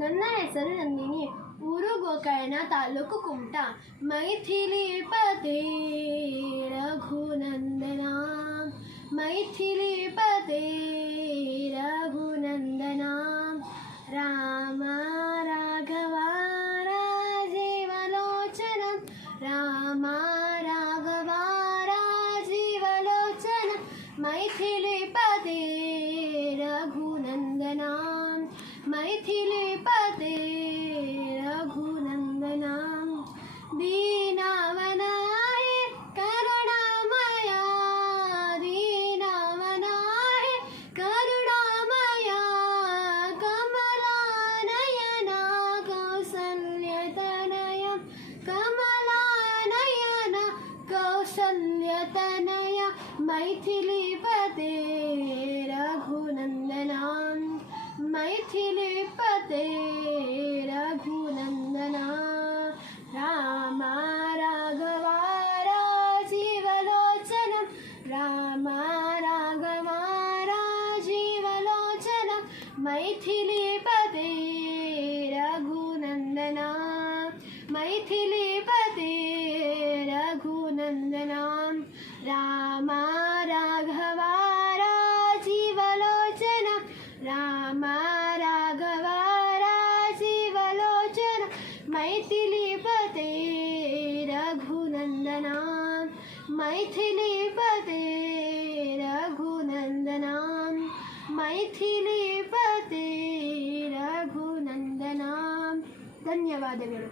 ನನ್ನ ಹೆಸರು ನಂದಿನಿ ಊರು ಗೋಕರ್ಣ ತಾಲೂಕು ಕುಮಟ ಮೈಥಿಲಿ ಪದೇ ರಘುನಂದನ ಮೈಥಿಲಿ ಪದೇ ರಘುನಂದನ ರಾಮ ರಾಘವ ರಾಜೀವಲೋಚನ ರಾಮ ರಾಘವ ರಾಜೀವಲೋಚನ ಮೈಥಿಲಿ ಪದೇ ರಘುನಂದನ ಮೈಥಿಲಿ कौसल्यतनय मैथिलीपते रघुनन्दना मैथिलीपते रघुनन्दना राम राघवा राजीवलोचन राम राघवा राजीवलोचन मैथिलीपते रघुनन्दना मैथिलीपते రామారా గవారా జీవలోచన మైథిలీపతే రఘునందనా మైథిలీపతే రఘునందనా మైథిలీపతే రఘునందనా ధన్యవాదములు